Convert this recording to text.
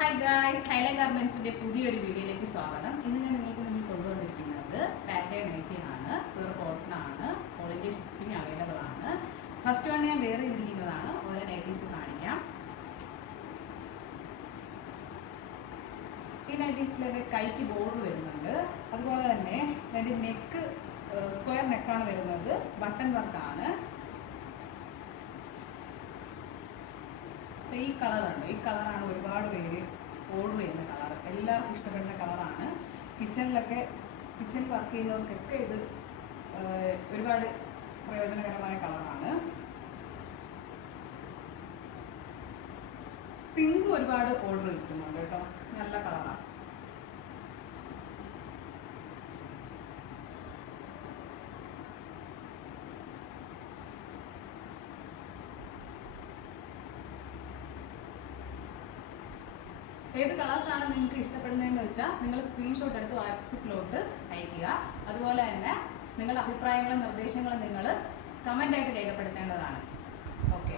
Hi guys, Highline ഗാർമെന്റ്സിന്റെ പുതിയൊരു വീഡിയോയിലേക്ക് സ്വാഗതം. ഇന്ന് ഞാൻ നിങ്ങൾക്ക് മുന്നിൽ കൊണ്ടുവന്നിരിക്കുന്നത് പാറ്റേൺ നൈറ്റി ആണ്. പ്യൂർ കോട്ടൺ ആണ്. ഓൾ ഇന്ത്യ ഷിപ്പിംഗ് അവൈലബിൾ ആണ്. ഫസ്റ്റ് വൺ ഞാൻ വെയർ ചെയ്തിരിക്കുന്നതാണ്. ഓരോ നൈറ്റീസ് കാണിക്കാം. ഈ നൈറ്റീസിലെ കൈക്ക് ബോർഡർ വരുന്നുണ്ട്. അതുപോലെ തന്നെ അതിൻ്റെ നെക്ക് സ്ക്വയർ നെക്കാണ് വരുന്നത്. ബട്ടൺ വർക്കാണ്. ഈ കളറുണ്ട്. ഈ കളറാണ് ഒരുപാട് പേര് ഓർഡർ ചെയ്യുന്ന കളർ. എല്ലാവർക്കും ഇഷ്ടപ്പെടുന്ന കളറാണ്. കിച്ചണിൽ വർക്ക് ചെയ്യുന്നവർക്കൊക്കെ ഇത് ഒരുപാട് പ്രയോജനകരമായ കളറാണ്. പിങ്ക് ഒരുപാട് ഓർഡർ കിട്ടുന്നുണ്ട് കേട്ടോ. നല്ല കളറാണ്. ഏത് കളേഴ്സാണ് നിങ്ങൾക്ക് ഇഷ്ടപ്പെടുന്നതെന്ന് വെച്ചാൽ നിങ്ങൾ സ്ക്രീൻഷോട്ട് എടുത്ത് വാട്സപ്പിലോട്ട് അയയ്ക്കുക. അതുപോലെ തന്നെ നിങ്ങളുടെ അഭിപ്രായങ്ങളും നിർദ്ദേശങ്ങളും നിങ്ങൾ കമൻ്റായിട്ട് രേഖപ്പെടുത്തേണ്ടതാണ്. ഓക്കെ.